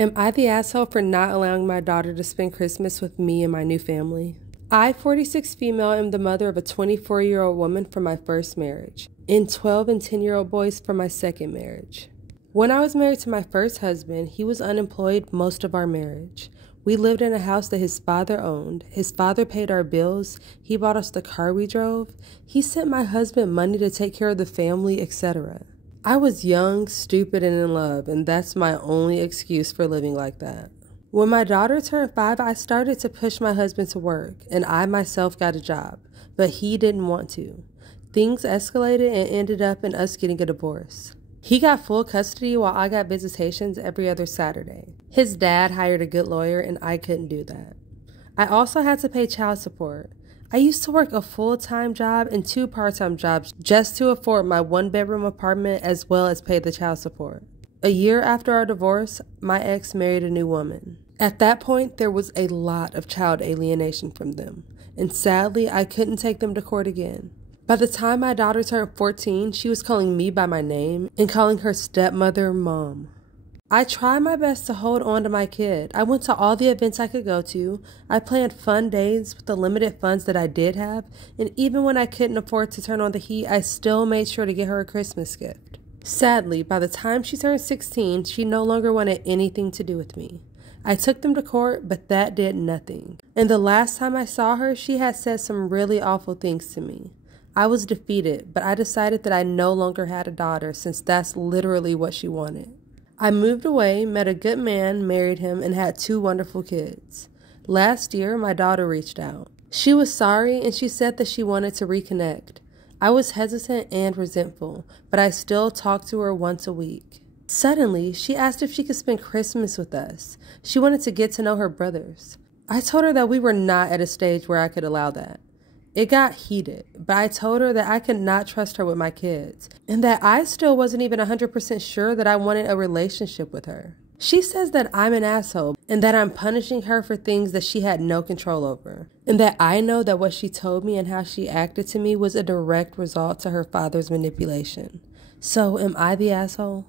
Am I the asshole for not allowing my daughter to spend Christmas with me and my new family? I, 46 female, am the mother of a 24-year-old woman from my first marriage and 12 and 10-year-old boys from my second marriage. When I was married to my first husband, he was unemployed most of our marriage. We lived in a house that his father owned. His father paid our bills. He bought us the car we drove. He sent my husband money to take care of the family, etc. I was young, stupid, and in love, and that's my only excuse for living like that. When my daughter turned 5, I started to push my husband to work, and I myself got a job, but he didn't want to. Things escalated and ended up in us getting a divorce. He got full custody while I got visitations every other Saturday. His dad hired a good lawyer, and I couldn't do that. I also had to pay child support. I used to work a full-time job and 2 part-time jobs just to afford my 1-bedroom apartment as well as pay the child support. A year after our divorce, my ex married a new woman. At that point, there was a lot of child alienation from them, and sadly, I couldn't take them to court again. By the time my daughter turned 14, she was calling me by my name and calling her stepmother Mom. I tried my best to hold on to my kid. I went to all the events I could go to. I planned fun days with the limited funds that I did have, and even when I couldn't afford to turn on the heat, I still made sure to get her a Christmas gift. Sadly, by the time she turned 16, she no longer wanted anything to do with me. I took them to court, but that did nothing. And the last time I saw her, she had said some really awful things to me. I was defeated, but I decided that I no longer had a daughter since that's literally what she wanted. I moved away, met a good man, married him, and had 2 wonderful kids. Last year, my daughter reached out. She was sorry, and she said that she wanted to reconnect. I was hesitant and resentful, but I still talked to her once a week. Suddenly, she asked if she could spend Christmas with us. She wanted to get to know her brothers. I told her that we were not at a stage where I could allow that. It got heated, but I told her that I could not trust her with my kids, and that I still wasn't even 100% sure that I wanted a relationship with her. She says that I'm an asshole, and that I'm punishing her for things that she had no control over, and that I know that what she told me and how she acted to me was a direct result to her father's manipulation. So, am I the asshole?